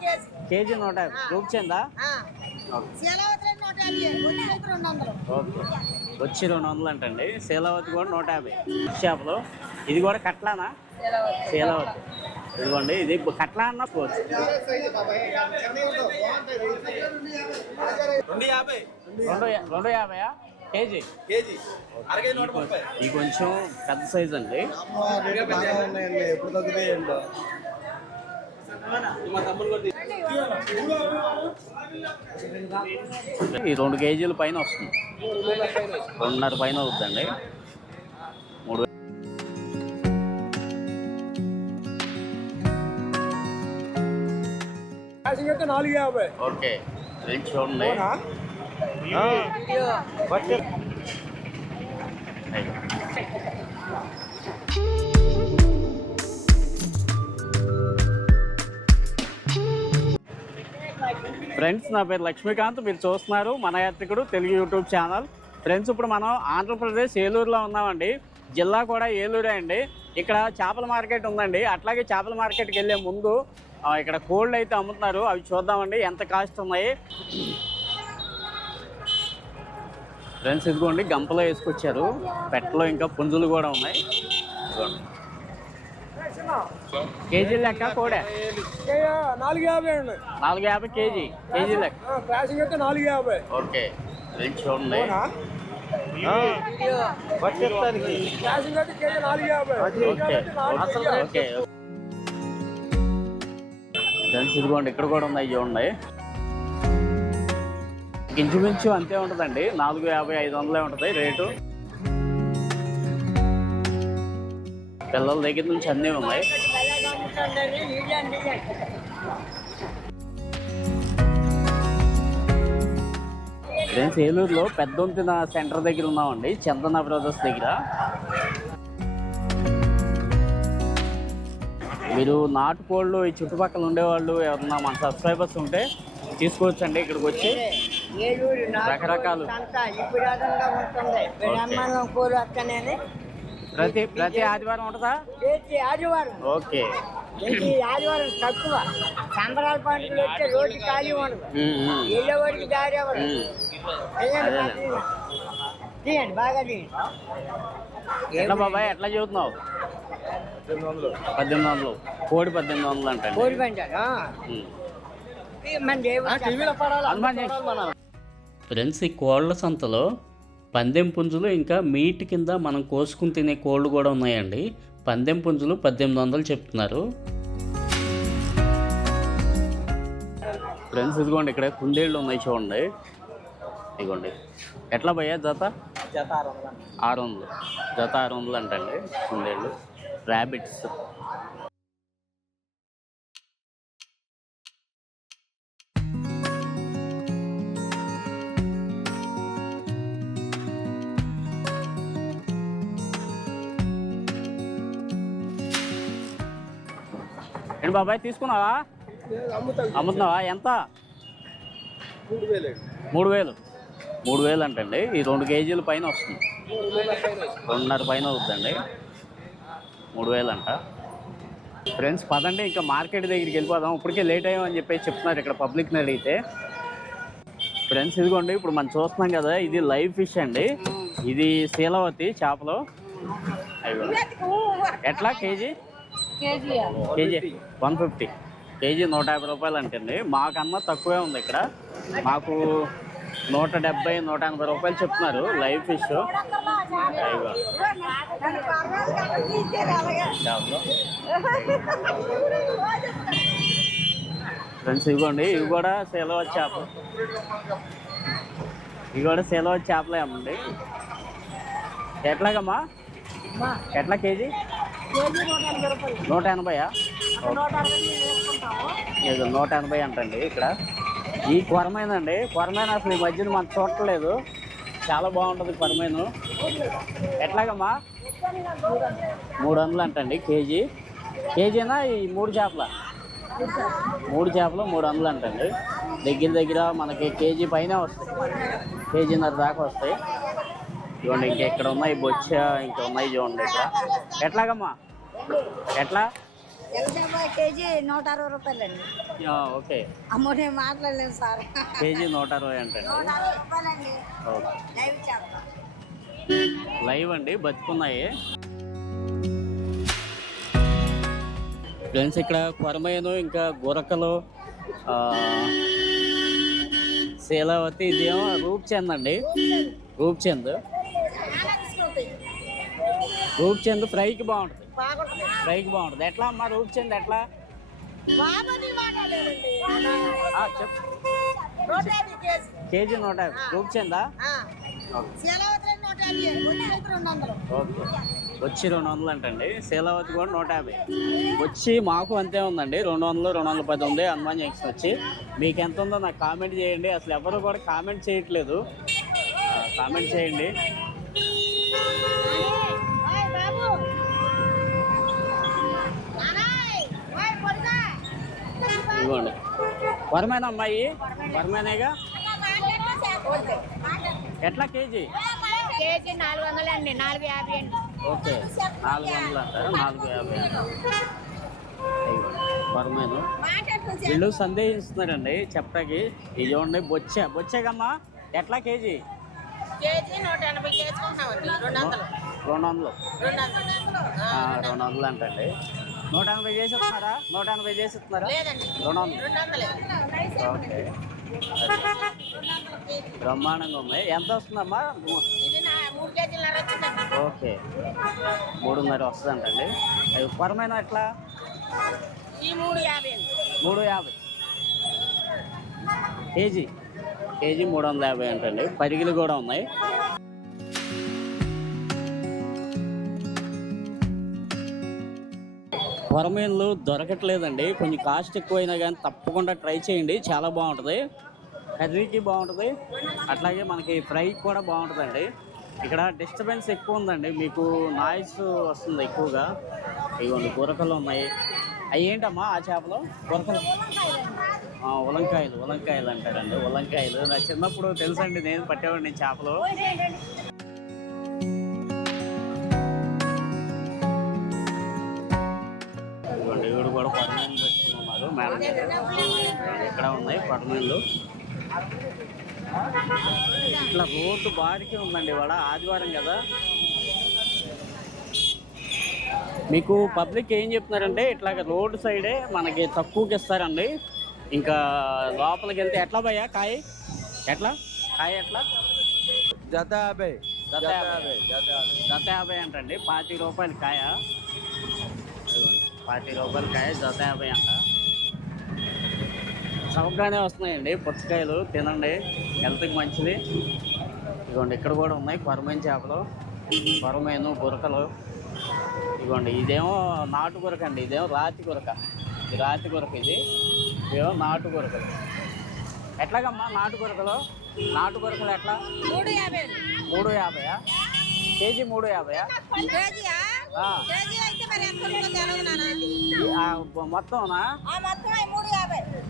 KG. KG నూట యాభై రూప్ చెందా? వచ్చి రెండు వందలు. ఓకే. వచ్చి రెండు వందలు అంటండి. శీలావతి కూడా నూట యాభై చేపలు. ఇది కూడా కట్లానా? శీలావతి. ఇదిగోండి ఇది కట్లా అన్న పోవచ్చు రెండు యాభై. రెండు యాభైయా? కేజీ. కేజీ. అరగై నూట ముప్పై. ఇది కొంచెం పెద్ద సైజ్ అండి. ఎప్పుడు తగ్గుతాయండి? ఈ రెండు కేజీల పైన వస్తుంది. రెండున్నర పైన అవుతుందండి. మూడు నాలుగు యాభై. ఓకే. ఇది చూడండి. ఫ్రెండ్స్ నా పేరు లక్ష్మీకాంత్. మీరు చూస్తున్నారు మన యాత్రికుడు తెలుగు యూట్యూబ్ ఛానల్. ఫ్రెండ్స్ ఇప్పుడు మనం ఆంధ్రప్రదేశ్ ఏలూరులో ఉన్నామండి. జిల్లా కూడా ఏలూరే అండి. ఇక్కడ చేపల మార్కెట్ ఉందండి. అట్లాగే చేపల మార్కెట్కి వెళ్ళే ముందు ఇక్కడ కోళ్ళు అయితే అమ్ముతున్నారు. అవి చూద్దామండి. ఎంత కాస్ట్ ఉన్నాయి? ఫ్రెండ్స్ ఇదిగోండి గంపలో వేసుకొచ్చారు. పెట్టలో ఇంకా పుంజులు కూడా ఉన్నాయి. ఇదిగోండి. కేజీ లెక్క కోడే? నాలుగు యాభై అండి నాలుగు యాభై కేజీ కేజీ లెక్క. క్రాసింగ్ అయితే నాలుగు యాభై ఓకే చూడండి. క్రాసింగ్ అయితే కేజీ నాలుగు యాభై ఓకే ఓకే. ఫ్రెండ్స్ ఇదిగోండి ఇక్కడ కూడా ఉన్నాయి చూడండి ఇంచుమించు అంతే ఉంటుందండి. నాలుగు యాభై ఐదు వందలే ఉంటుంది రేటు. పిల్లల దగ్గర నుంచి అన్నీ ఉన్నాయి. ఫ్రెండ్స్ ఏలూరులో పెద్దొంతిన సెంటర్ దగ్గర ఉన్నామండి. చందన బ్రదర్స్ దగ్గర. మీరు నాటుకోళ్ళు ఈ చుట్టుపక్కల ఉండేవాళ్ళు ఎవరన్నా మన సబ్స్క్రైబర్స్ ఉంటే తీసుకోవచ్చండి ఇక్కడికి వచ్చి. ఏలూరు రకరకాలు. అంతా విపరీతంగా ఉంటుంది. బ్రహ్మాండం కూర వస్తానని ప్రతి ప్రతి ఆదివారం ఉంటుందా? ప్రతి ఆదివారం. ఓకే. ప్రతి ఆదివారం తక్కువ. సంబరాల పండుగలు వచ్చే రోడ్డు ఖాళీ ఉండదు. వెళ్ళేవాడికి దారి ఎవరు. తీయండి, బాగా తీయండి. ఎట్లా బాబాయ్? ఎట్లా చదువుతున్నావు? పద్దెనిమిది వందలు. కోడి పద్దెనిమిది వందలు అంటండి. కోడి పంచారు. మన దేవుడు హనుమాన్. ఫ్రెండ్స్ ఈ కోళ్ళ సంతలో పందెం పుంజులు ఇంకా మీట్ కింద మనం కోసుకుని తినే కోళ్ళు కూడా ఉన్నాయండి. పందెం పుంజులు పద్దెనిమిది వందలు చెప్తున్నారు. ఫ్రెండ్స్ ఇదిగోండి ఇక్కడ కుందేళ్ళు ఉన్నాయి చూడండి. ఇదిగోండి. ఎట్లా భయ్యా జత? జత ఆరు వందలు. ఆరు వందలు. జత ఆరు వందలు అంటండి కుందేళ్ళు. ర్యాబిట్స్ ఏంటి బాబాయ్ తీసుకున్నావా? అమ్ముతాం అమ్ముతున్నావా? ఎంత? మూడు వేలు. మూడు వేలు. అంటండి. ఈ రెండు కేజీల పైన వస్తుంది. రెండున్నర పైన అవుతుందండి మూడు వేలు అంట. ఫ్రెండ్స్ పదండి ఇంకా మార్కెట్ దగ్గరికి వెళ్ళిపోదాం. ఇప్పటికే లేట్ అయ్యామని చెప్పేసి చెప్తున్నారు ఇక్కడ పబ్లిక్ని అడిగితే. ఫ్రెండ్స్ ఇదిగోండి ఇప్పుడు మనం చూస్తున్నాం కదా ఇది లైవ్ ఫిష్ అండి. ఇది శీలవతి చేపలు. ఎట్లా KG? KG one fifty. KG నూట యాభై రూపాయలు అంటండి మాకన్నా తక్కువే ఉంది ఇక్కడ. మాకు నూట డెబ్బై నూట ఎనభై రూపాయలు చెప్తున్నారు. లైవ్ ఫిష్ ఫ్రెండ్స్ ఇవ్వండి. ఇవి కూడా సేలవ చేప. ఇవి కూడా సేలవ చేపలే అమ్మండి. ఎట్లాగమ్మా ఎట్లా కేజీ? నూట ఎనభైయా? ఇది నూట ఎనభై అంటండి ఇక్కడ. ఈ కొరమైనండి కొరమైన అసలు ఈ మధ్యన మనం చూడట్లేదు. చాలా బాగుంటుంది కొరమైన. ఎట్లాగమ్మా? మూడు వందలు అంటండి కేజీ. కేజీనా ఈ మూడు చేపల? మూడు చేపలు మూడు వందలు అంటండి. దగ్గర దగ్గర మనకి కేజీ పైన వస్తాయి. కేజీన్నర దాకా వస్తాయి. చూడండి ఇంకా ఇక్కడ ఉన్నాయి? బొచ్చ ఇంకా ఉన్నాయి చూడండి ఇక్కడ. ఎట్లాగమ్మా? ఎట్లా? కేజీ నూట అరవై రూపాయలండి. ఓకే. అమ్మో నేను మాట్లాడలేదు సార్. కేజీ నూట అరవై అంటే నూట అరవై రూపాయలండి. ఓకే. లైవ్ చేప లైవ్ అండి బతుకున్నాయి. ఫ్రెండ్స్ ఇక్కడ కొరమేను ఇంకా గురకలు శీలావతి ఇదేమో రూప్చంద్ అండి. రూప్చంద్. రూప్చంద్ ఫ్రైకి బాగుంటుంది. ఫ్రైకి బాగుంటుంది. ఎట్లా అమ్మా? రూప్చంద్ ఎట్లా? ఆ, చెప్పు. కేజీ. నూట యాభై. రూప్చందా ఓకే. వచ్చి రెండు వందలు అంటండి. శీలావతి కూడా నూట యాభై. వచ్చి మాకు అంతే ఉందండి. రెండు వందలు రెండు వందల పది ఉంది. హనుమాన్ జంక్షన్ వచ్చి. మీకు ఎంత ఉందో నాకు కామెంట్ చేయండి. అసలు ఎవరు కూడా కామెంట్ చేయట్లేదు. కామెంట్ చేయండి. ఇదిగోండి. వరమేనా అమ్మాయి. వరమేనేగా ఎట్లా కేజీ? కేజీ నాలుగు వందలు అండి నాలుగు యాభై అండి. ఓకే. నాలుగు వందలు అంటారు? నాలుగు యాభై వరమేను వీళ్ళు సందేహిస్తున్నారండి చెప్పడానికి ఇది చూడండి బొచ్చే. బొచ్చేకమ్మా ఎట్లా కేజీ? కేజీ నూట ఎనభై చేసుకుంటున్నామండి రెండు వందలు రెండు వందలు రెండు వందలు అంటండి. నూట ఎనభై చేసి ఇస్తున్నారా నూట ఎనభై చేసి ఇస్తున్నారా రెండు ఓకే. బ్రహ్మాండంగా ఉన్నాయి. ఎంత వస్తుందమ్మా? ఓకే. మూడున్నర వస్తుందంటండి. అది పరమైన ఎట్లా? యాభై మూడు యాభై. కేజీ. కేజీ మూడు వందల యాభై అంటండి. పరిగిలు కూడా ఉన్నాయి. కొరమీన్లు దొరకట్లేదండి. కొంచెం కాస్ట్ ఎక్కువైనా కానీ తప్పకుండా ట్రై చేయండి. చాలా బాగుంటుంది. కర్రీకి బాగుంటుంది. అట్లాగే మనకి ఫ్రై కూడా బాగుంటుందండి. ఇక్కడ డిస్టర్బెన్స్ ఎక్కువ ఉందండి. మీకు నాయిస్ వస్తుంది ఎక్కువగా. ఇవన్నీ కూరకలు ఉన్నాయి. అవి ఏంటమ్మా ఆ చేపలు? కూరకలు ఉలంకాయలు ఉలంకాయలు అంటారండి. ఉలంకాయలు. నా చిన్నప్పుడు తెలుసండి నేను పట్టేవాడిని చేపలు. ఇక్కడ ఉన్నాయి పడమీళ్ళు. ఇట్లా రోడ్డు బాడికి ఉందండి ఇవాళ ఆదివారం కదా. మీకు పబ్లిక్ ఏం చెప్తున్నారంటే ఇట్లాగ రోడ్డు సైడే మనకి తక్కువకి ఇస్తారండి. ఇంకా లోపలికి వెళ్తే ఎట్లా భయ్యా కాయ? ఎట్లా? కాయ ఎట్లా? జత యాభై జత యాభై. జత యాభై అంటండి. పాతి రూపాయలు కాయ? పాతి రూపాయలు కాయ జత యాభై అంట. చౌకగానే వస్తున్నాయండి. పుచ్చకాయలు తినండి. హెల్త్కి మంచిది. ఇదిగోండి ఇక్కడ కూడా ఉన్నాయి. కొరమైన చేపలు కొరమేను గురకలు ఇదిగోండి ఇదేమో నాటు గురక అండి. ఇదేమో రాతి గురక ఇది రాతి గురక ఇది. ఇదేమో నాటు గురకలు ఎట్లాగమ్మా నాటు గురకలు నాటు గురకలు ఎట్లా? మూడు యాభై మూడు యాభైయా? కేజీ మూడు యాభైయా? మొత్తంనా ఆ.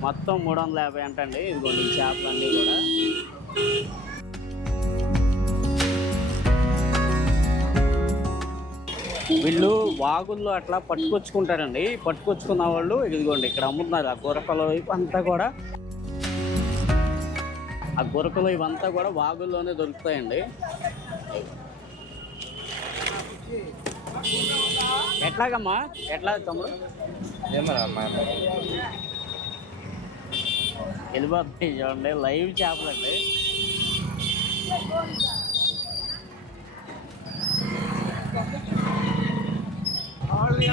మొత్తం మూడు వందల యాభై అంటండి. ఇదిగోండి చేపలన్నీ కూడా. వీళ్ళు వాగుల్లో అట్లా పట్టుకొచ్చుకుంటారండి. పట్టుకొచ్చుకున్న వాళ్ళు ఇదిగోండి ఇక్కడ అమ్ముతున్నారు. ఆ గొరకల వైపు అంతా కూడా. ఆ గురకలు ఇవంతా కూడా వాగుల్లోనే దొరుకుతాయండి. ఎట్లాగమ్మా? ఎట్లా తమ్ముడు? వెళ్ళిపోతున్నాయి చూడండి లైవ్ చేపలండి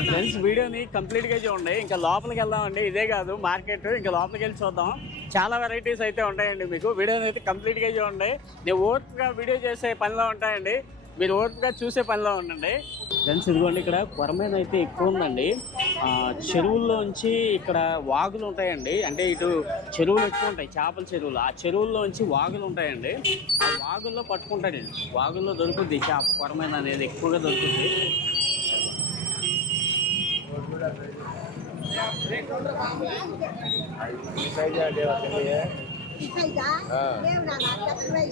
ఫ్రెండ్స్ వీడియోని కంప్లీట్గా చూడండి. ఇంకా లోపలికి వెళ్దామండి. ఇదే కాదు మార్కెట్. ఇంకా లోపలికి వెళ్ళి చూద్దాం. చాలా వెరైటీస్ అయితే ఉంటాయండి మీకు. వీడియోని అయితే కంప్లీట్గా చూడండి. నేను ఓర్పుగా వీడియో చేసే పనిలో ఉంటాయండి. మీరు ఓర్పుగా చూసే పనిలో ఉండండి ఫ్రెండ్స్ ఇదిగోండి ఇక్కడ కొరమైన అయితే ఎక్కువ ఉందండి ఆ, చెరువుల్లోంచి ఇక్కడ వాగులు ఉంటాయండి అంటే ఇటు చెరువులు ఎక్కువ ఉంటాయి చేపల చెరువులు ఆ చెరువుల్లోంచి వాగులు ఉంటాయండి ఆ వాగుల్లో పట్టుకుంటాడండి వాగుల్లో దొరుకుద్ది చేప కొరమైన అనేది ఎక్కువగా దొరుకుతుంది సైజ్ అంటే ఒక ఇస్తాయిగా? ఆ. లేవు నాన్న, చెప్పవే.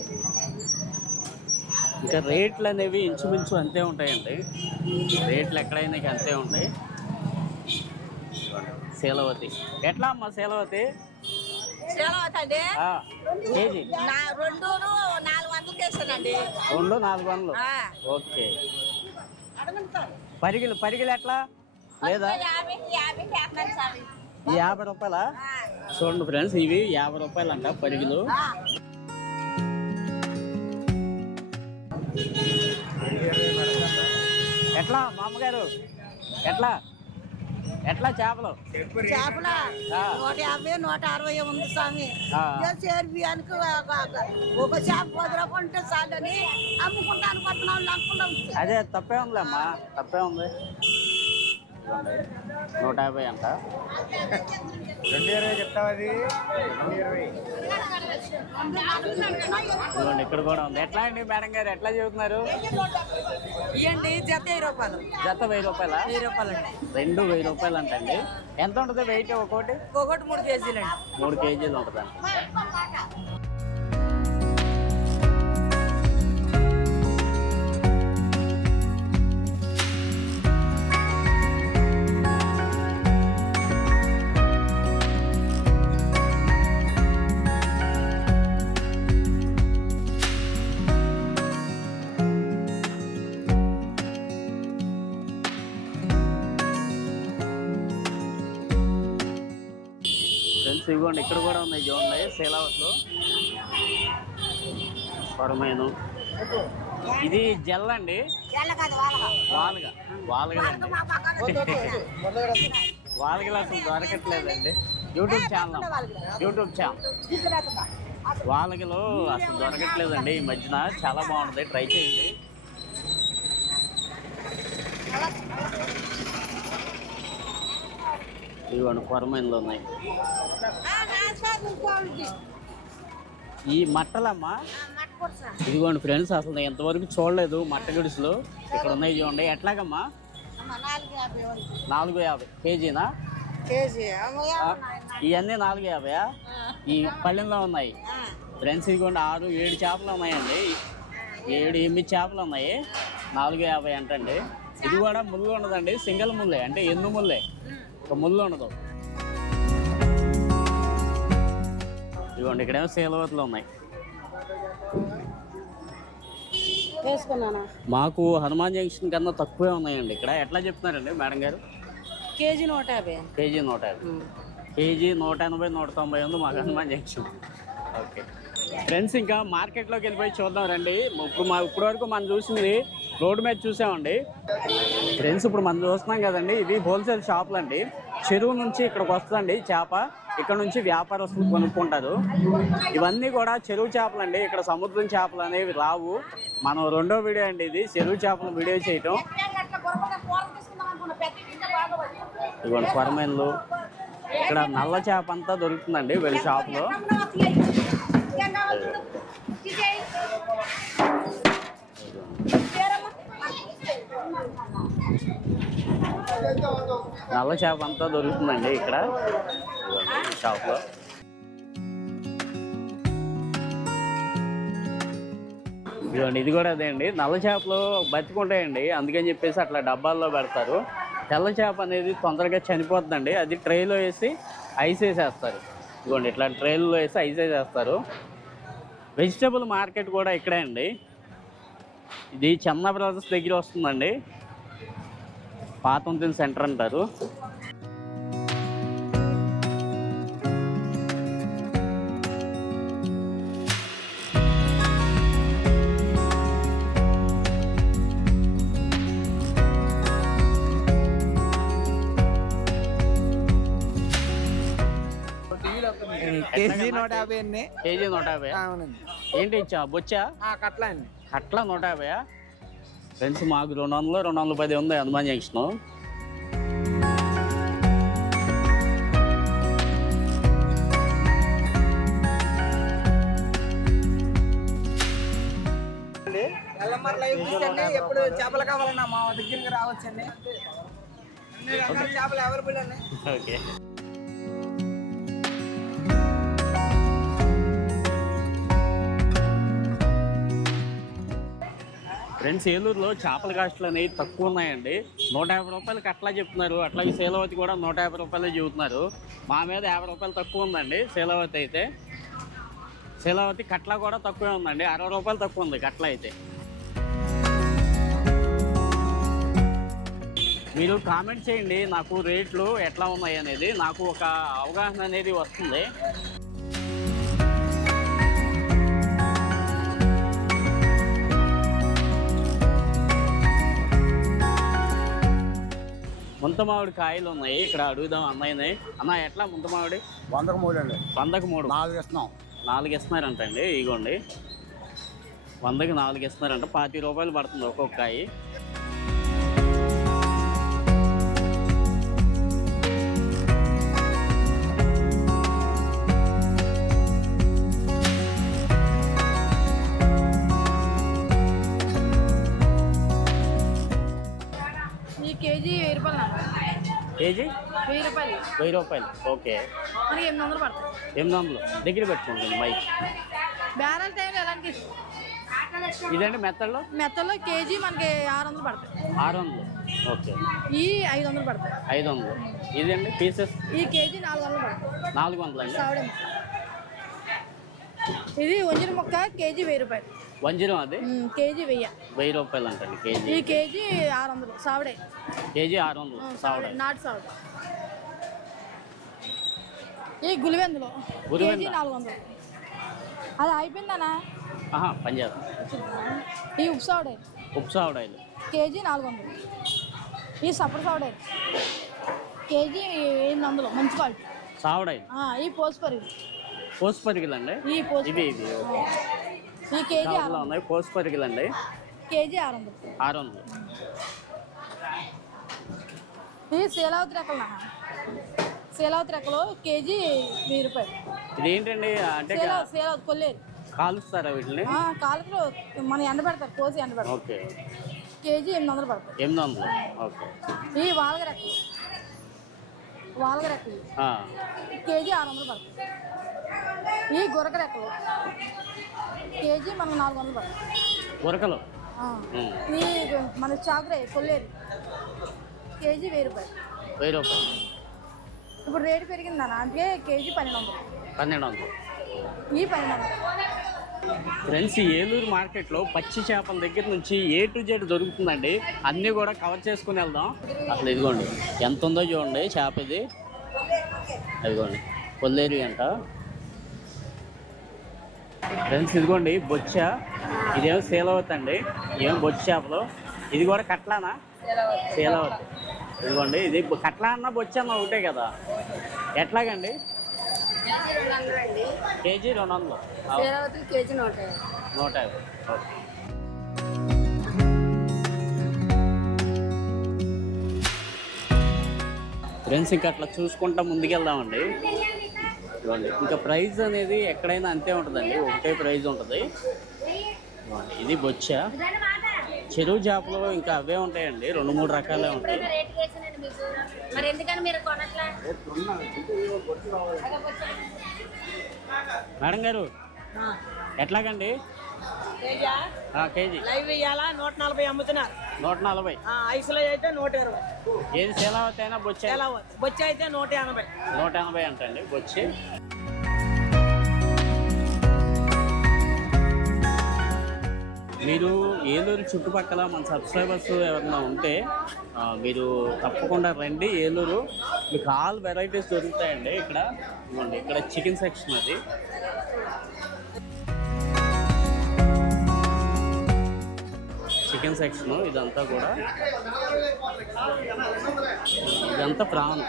ఇంకా రేట్లు అనేవి ఇంచుమించు అంతే ఉంటాయండి. రేట్లు ఎక్కడైనా అంతే ఉంటాయి. శీలవతి ఎట్లా అమ్మా శీలవతి కేజీ? నా రెండు నాలుగు వందలు. ఓకే. పరిగిలు పరిగిలు ఎట్లా? లేదా? యాభై రూపాయలా? చూడండి ఫ్రెండ్స్ ఇవి యాభై రూపాయలు అంట పరిగిలు ఎట్లా మామగారు ఎట్లా ఎట్లా చేపలు చేపల. నూట యాభై నూట అరవై ఉంది స్వామి ఆ. చేరు బియ్యానికి ఒక- చేప పది రూపాయలు ఉంటే చాలని అమ్ముకుంటాను పట్టిన వాళ్ళు అనుకుంటా ఉంటే అదే తప్పే ఉందిలేమ్మా తప్పే ఉంది. నూట యాభై అంట. రెండు ఇరవై చెప్తావు అది? రెండు ఇరవై. ఇదిగోండి ఇక్కడ కూడా ఉంది. ఎట్లా అండి మేడం గారు? ఎట్లా చెబుతున్నారు ఇవ్వండి జత వెయ్యి రూపాయలు. జత వెయ్యి రూపాయల? వెయ్యి రూపాయలు అండి రెండు వెయ్యి రూపాయలు అంటండి ఎంత ఉంటుంది వెయిట్ ఒక్కోటి ఒకటి మూడు కేజీలు అండి మూడు కేజీలు ఉంటుందండి ఇదిగోండి ఇక్కడ కూడా ఉన్నాయి చూడండి శీలావత్లో పొరమైను ఇది జెల్ అండి. వాలుగా. వాలుగలండి వాలుగలు అసలు దొరకట్లేదండి. YouTube channel. YouTube channel. వాలుగలు అసలు దొరకట్లేదండి ఈ మధ్యన. చాలా బాగుంటుంది ట్రై చేయండి. ఇవన్నీ కొరమైనలు ఉన్నాయి. ఈ మట్టలమ్మా? ఇదిగోండి ఫ్రెండ్స్ అసలు నేను ఎంతవరకు చూడలేదు మట్ట గుడిసెలు. ఇక్కడ ఉన్నాయి చూడండి. ఎట్లాగమ్మా? నాలుగు యాభై. కేజీనా? ఇవన్నీ నాలుగు యాభైయా ఈ పళ్ళెంలో ఉన్నాయి. ఫ్రెండ్స్ ఇదిగోండి ఆరు ఏడు చేపలు ఉన్నాయండి. ఏడు ఎనిమిది చేపలు ఉన్నాయి. నాలుగు యాభై అంటండి. ఇది కూడా ముళ్ళు ఉండదండి. సింగిల్ ముల్లే అంటే ఎన్ను ముల్లే ఒక ముళ్ళు ఉండదు. ఇదిగోండి ఇక్కడేమో సేలవతులు ఉన్నాయి. మాకు హనుమాన్ జంక్షన్ కన్నా తక్కువే ఉన్నాయండి. ఇక్కడ ఎట్లా చెప్తున్నారండి మేడం గారు? కేజీ నూట యాభై. కేజీ నూట యాభై. కేజీ నూట ఎనభై నూట తొంభై ఉంది మాకు హనుమాన్ జంక్షన్. ఓకే. ఫ్రెండ్స్ ఇంకా మార్కెట్లోకి వెళ్ళిపోయి చూద్దాం రండి. ఇప్పుడు మా ఇప్పటి వరకు మనం చూసింది రోడ్డు మీద చూసామండి. ఫ్రెండ్స్ ఇప్పుడు మనం చూస్తున్నాం కదండి ఇది హోల్సేల్ షాపులు అండి చెరువు నుంచి ఇక్కడికి వస్తుందండి చేప. ఇక్కడ నుంచి వ్యాపారస్తులు కొనుక్కుంటారు. ఇవన్నీ కూడా చెరువు చేపలు అండి ఇక్కడ సముద్రం చేపలు అనేవి రావు. మనం రెండో వీడియో అండి ఇది. చెరువు చేపలు వీడియో చేయటం. ఇదిగోండి కొరమేన్లు ఇక్కడ నల్ల చేప అంతా దొరుకుతుందండి వీళ్ళ షాప్లో. నల్ల చేప అంతా దొరుకుతుందండి ఇక్కడ. షాప్లో. ఇదిగోండి ఇది కూడా అదే అండి. నల్ల చేపలు బతికుంటాయండి. అందుకని చెప్పేసి అట్లా డబ్బాల్లో పెడతారు. తెల్ల చేప అనేది తొందరగా చనిపోతుందండి అది ట్రేలో వేసి ఐస్ వేసేస్తారు. ఇదిగోండి ఇట్లా ట్రైల్లో వేసి ఐస్ వేసేస్తారు. వెజిటబుల్ మార్కెట్ కూడా ఇక్కడే అండి. ఇది చెన్న బ్రదర్స్ దగ్గర వస్తుందండి. పాతంతిన్ సెంటర్ అంటారు. కేజీ నూట యాభై అండి కేజీ నూట యాభై? అవునండి. ఏంటి బొచ్చా? కట్ల అండి. నూట యాభైయా ఫ్రెండ్స్ మాకు రెండు వందలు రెండు వందల పది ఉంది హనుమాన్ జంక్షన్ ఎప్పుడు చేపలు కావాలన్నా మా దగ్గరికి రావచ్చండి. చేపలు అవైలబుల్ అండి ఓకే. ఫ్రెండ్స్ ఏలూరులో చేపల కాస్ట్లు అనేవి తక్కువ ఉన్నాయండి. నూట యాభై రూపాయలకి అట్లా చెప్తున్నారు. అట్లాగే శీలవతి కూడా నూట యాభై రూపాయలే చెబుతున్నారు. మా మీద యాభై రూపాయలు తక్కువ ఉందండి సేలవతి అయితే. సేలవతి కట్ల కూడా తక్కువే ఉందండి. అరవై రూపాయలు తక్కువ ఉంది కట్ల అయితే. మీరు కామెంట్ చేయండి నాకు రేట్లు ఎట్లా ఉన్నాయి అనేది. నాకు ఒక అవగాహన అనేది వస్తుంది. ముంతమామిడి కాయలు ఉన్నాయి. ఇక్కడ అడుగుదాం అన్నయ్యని అన్న ఎట్లా ముంతమామిడి వందకు మూడు అండి. వందకు మూడు. నాలుగు ఇస్తున్నాం. నాలుగు ఇస్తున్నారంటండి. ఇగోండి. వందకి నాలుగు ఇస్తున్నారంట. పాతి రూపాయలు పడుతుంది ఒక్కొక్క కాయ. కేజీ? వెయ్యి రూపాయలు. వెయ్యి రూపాయలు. ఓకే. మనకి ఎనిమిది వందలు పడతాయి. ఎనిమిది వందలు. దగ్గర పెట్టుకుంటుంది మైక్. బేరాల టైంలో ఎలాంటి ఇదండి మెత్తల్లో మెత్తల్లో కేజీ మనకి ఆరు వందలు పడతాయి. ఆరు వందలు. ఓకే. ఈ ఐదు వందలు పడతాయి. ఐదు వందలు. ఇదండి పీసెస్? ఈ కేజీ నాలుగు వందలు పడతాయి. నాలుగు వందలు అండి ఇది వంజిన మొక్క కేజీ వెయ్యి రూపాయలు. వంజరం అది? కేజీ వెయ్యి. వెయ్యి రూపాయలు అంటండి కేజీ ఈ కేజీ ఆరు వందలు సావిడే. కేజీ ఆరు వందలు సావడ నాటు సావిడ. ఈ గులివెందులు గులివెంద. కేజీ నాలుగు వందలు. అది అయిపోయిందనా? ఆహా పంజాబ్ ఈ ఉప్పు సావిడే. ఉప్పు సావడాయిలు. కేజీ నాలుగు వందలు. ఈ సపర్ సావిడే. కేజీ ఎనిమిది వందలు మంచి క్వాలిటీ. సావడాయిలు. ఈ పోసు పరుగు. పోసు పరిగిలు అండి ఈ పోసు ఇవి ఇవి ఓకే. ఈ కేజీ ఆరు ఉన్నాయి. అండి కేజీ ఆరు వందలు. ఆరు వందలు. ఈ శీలావతి రెక్కలు శీలావతి రెక్కలు కేజీ వెయ్యి రూపాయలు. ఇదేంటండి? అంటే శీలా శీలావతి కొల్లేరు. కాలుస్తారా వీటిని? కాలుకలు మన ఎండ పెడతారు. కోసి ఎండ పెడతారు. ఓకే. కేజీ ఎనిమిది వందలు పడతాయి ఎనిమిది వందలు. ఓకే. ఈ వాలగ రెక్కలు వాలగ రెక్కలు ఆ, కేజీ ఆరు వందలు పడతాయి ఈ గురక రెక్కలు కేజీ మనకు నాలుగు వందలు పడతాయి ఉరకలు? ఈ మన చాకురే కొల్లేరు. కేజీ వెయ్యి రూపాయలు. వెయ్యి రూపాయలు. ఇప్పుడు రేటు పెరిగిందన్న అందుకే కేజీ పన్నెండు వందలు. పన్నెండు వందలు. ఈ పన్నెండు వందలు. ఫ్రెండ్స్ ఏలూరు మార్కెట్లో పచ్చి చేపల దగ్గర నుంచి ఏ టు జెడ్ దొరుకుతుందండి? అన్నీ కూడా కవర్ చేసుకుని వెళ్దాం. అసలు ఇదిగోండి ఎంత ఉందో చూడండి చేప ఇది. ఇదిగోండి కొల్లేరు అంట. ఫ్రెండ్స్ ఇదిగోండి బొచ్చ. ఇదేమో శీలవతి అండి ఏమో బొచ్చ చేపలు? ఇది కూడా కట్లానా? శీలవతి. ఇదిగోండి ఇది కట్లా అన్న బొచ్చ అన్న ఒకటే కదా. ఎట్లాగండి? కేజీ రెండు వందలు. కేజీ నూట నూట యాభై. ఓకే. ఫ్రెండ్స్ ఇంకా అట్లా చూసుకుంటా ముందుకెళ్దామండి. ఇంకా ప్రైస్ అనేది ఎక్కడైనా అంతే ఉంటుందండి. ఒకటే ప్రైస్ ఉంటుంది. ఇది బొచ్చ. చెరువు చేపలు ఇంకా అవే ఉంటాయండి. రెండు మూడు రకాలే ఉంటాయి. మేడం గారు ఎట్లాగండి? కేజా ఆ, కేజీ. లైవ్ ఇయ్యాలా నూట నలభై అమ్ముతున్నారు. నూట నలభై. ఐసులో అయితే నూట ఇరవై. ఏది శీలావతి అయినా బొచ్చ? బొచ్చి అయితే నూట ఎనభై. నూట ఎనభై అంటండి బొచ్చి. మీరు ఏలూరు చుట్టుపక్కల మన సబ్స్క్రైబర్స్ ఎవరైనా ఉంటే మీరు తప్పకుండా రండి ఏలూరు. మీకు ఆల్ వెరైటీస్ దొరుకుతాయండి ఇక్కడ. ఇక్కడ చికెన్ సెక్షన్ అది. చికెన్ సెక్షన్ ఇదంతా కూడా. ఇదంతా ప్రాన్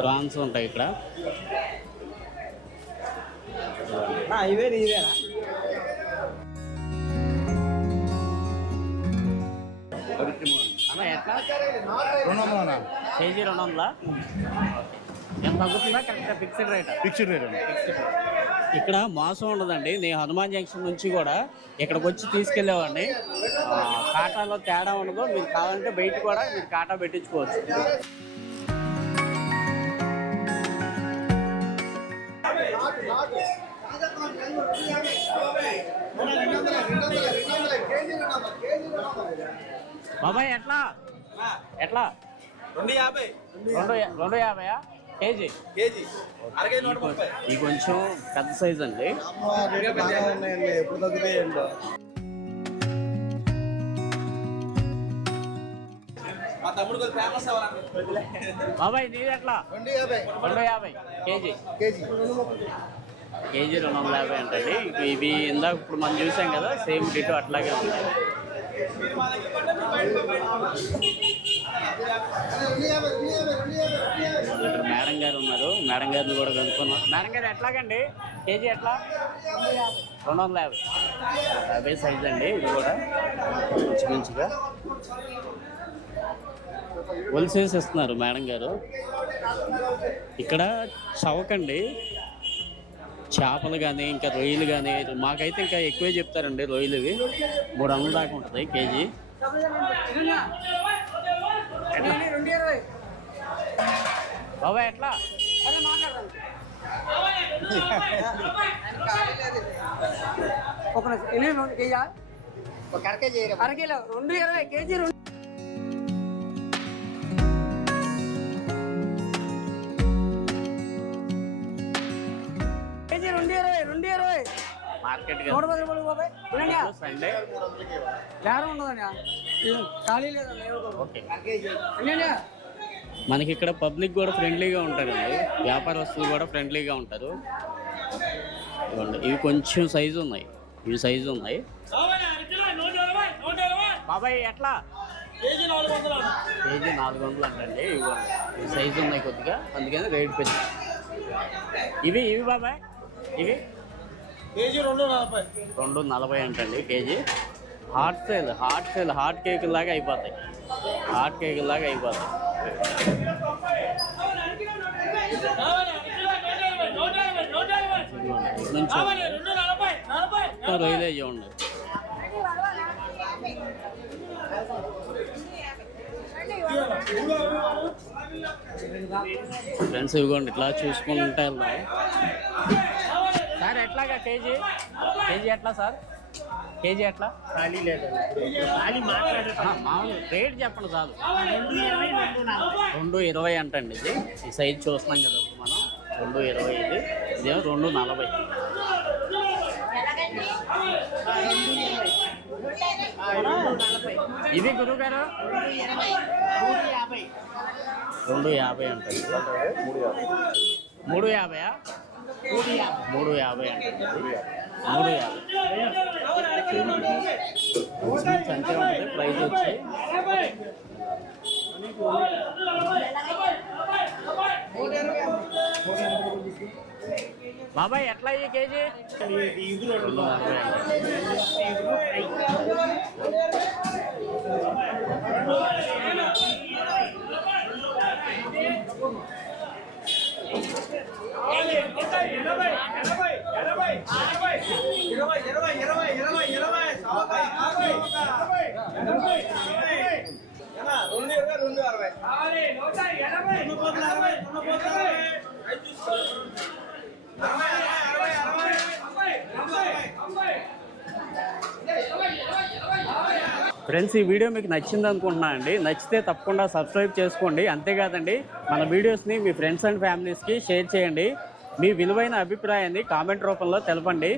ప్రాన్స్ ఉంటాయి ఇక్కడ. ఇవే ఇవేనా అన్న ఎట్లా? రెండు వందలు అన్న కేజీ రెండు వందలా? ఎంత తగ్గుతుందా? కరెక్ట్గా ఫిక్స్డ్ రేట్ ఫిక్స్డ్ రేట్ అండి ఇక్కడ మోసం ఉండదండి. నేను హనుమాన్ జంక్షన్ నుంచి కూడా ఇక్కడికి వచ్చి తీసుకెళ్ళేవాడిని కాటాలో తేడా ఉండదు. మీరు కావాలంటే బయట కూడా మీరు కాటా పెట్టించుకోవచ్చు. బాబాయ్ ఎట్లా? ఎట్లా? రెండు యాభై. రెండు యా- రెండు యాభైయా? కేజీ. కేజీ. అరకేజీ నూట ముప్పై. ఈ కొంచెం పెద్ద సైజ్ అండి. ఉన్నాయండి. ఎప్పుడు తగ్గుతాయండి? మా తమ్ముడు కొద్ది ఫేమస్ అవ్వాలండి. బాబాయ్ నీది ఎట్లా? రెండు యాభై. రెండు యాభై. కేజీ. కేజీ. కేజీ రెండు వందల యాభై అంటండి. ఇవి ఇందాక ఇప్పుడు మనం చూసాం కదా సేమ్ డిటో అట్లాగే ఉంది ఇక్కడ మేడం గారు ఉన్నారు మేడం గారిని కూడా కనుక్కున్నాం. మేడం గారు ఎట్లాగండి? కేజీ ఎట్లా? రెండు వందల యాభై. యాభై సైజ్ అండి ఇది కూడా. మంచిగా. హోల్సేల్స్ ఇస్తున్నారు మేడం గారు. ఇక్కడ చవకండి చేపలు కానీ ఇంకా రొయ్యలు కానీ మాకైతే ఇంకా ఎక్కువే చెప్తారండి రొయ్యలు ఇవి మూడు వందల దాకా ఉంటుంది కేజీ. రెండు ఇరవై బాబాయ్ ఎట్లా ఒక ఎన్ని రెండు కేజీ ఒక కరకే చేయరు అరకిలో రెండు ఇరవై కేజీ రెండు కేజీ రెండు ఇరవై రెండు ఇరవై మార్కెట్ నూట పది రూపాయలు బాబాయ్ చూడండి సండే బేరం ఉండదండి ఇది ఖాళీ లేదండి ఎవరికో. ఓకే ఎన్ని మనకి ఇక్కడ పబ్లిక్ కూడా ఫ్రెండ్లీగా ఉంటారండి వ్యాపారస్తులు కూడా ఫ్రెండ్లీగా ఉంటారు. ఇవి కొంచెం సైజు ఉన్నాయి. ఇవి సైజు ఉన్నాయి. బాబాయ్ ఎట్లా? కేజీ నాలుగు వందలు అంటండి. ఇవి సైజు ఉన్నాయి కొద్దిగా. అందుకని రేట్ పెంచి ఇవి ఇవి బాబాయ్? ఇవి? కేజీ రెండు నలభై. రెండు నలభై అంటండి KG. Hot sale hot sale hot cake లాగా అయిపోతాయి. హాట్ కేక్ లాగా అయిపోతాయి. రొయ్యలే ఫ్రెండ్స్ ఇవ్వండి ఇట్లా చూసుకుంటే వెళ్దాం. సార్ ఎట్లాగా? కేజీ? కేజీ ఎట్లా సార్? కేజీ ఎట్లా? ఖాళీ లేదు. ఖాళీ మాట్లాడు మామూలు రేట్ చెప్పండి చాలు. రెండు ఇరవై అంటండి ఇది. ఈ సైజ్ చూస్తున్నాం కదా మనం. రెండు ఇరవై ఇది. ఇదేమో రెండు నలభై. ఇది గురుగారు రెండు యాభై అంటండి. మూడు యాభైయా మూడు యాభై. అంటండి మూడు యాభై. ఇంచుమించు అంతే వచ్చి బాబాయ్ ఎట్లా ఈ కేజీ? రెండు నలభై ఇరవై ఇరవై ఇరవై ఇరవై ఇరవై యాభై యాభై రెండు ఇరవై రెండు అరవై రెండు పోతులు అరవై రెండు పోతులు అరవై ఐదు చూసుకో. అరవై అరవై అరవై అరవై అరవై ఫ్రెండ్స్ ఈ వీడియో మీకు నచ్చింది అనుకుంటున్నా అండి. నచ్చితే తప్పకుండా సబ్స్క్రైబ్ చేసుకోండి. అంతేకాదండి మన వీడియోస్ని మీ ఫ్రెండ్స్ అండ్ ఫ్యామిలీస్కి షేర్ చేయండి. మీ విలువైన అభిప్రాయాన్ని కామెంట్ రూపంలో తెలపండి.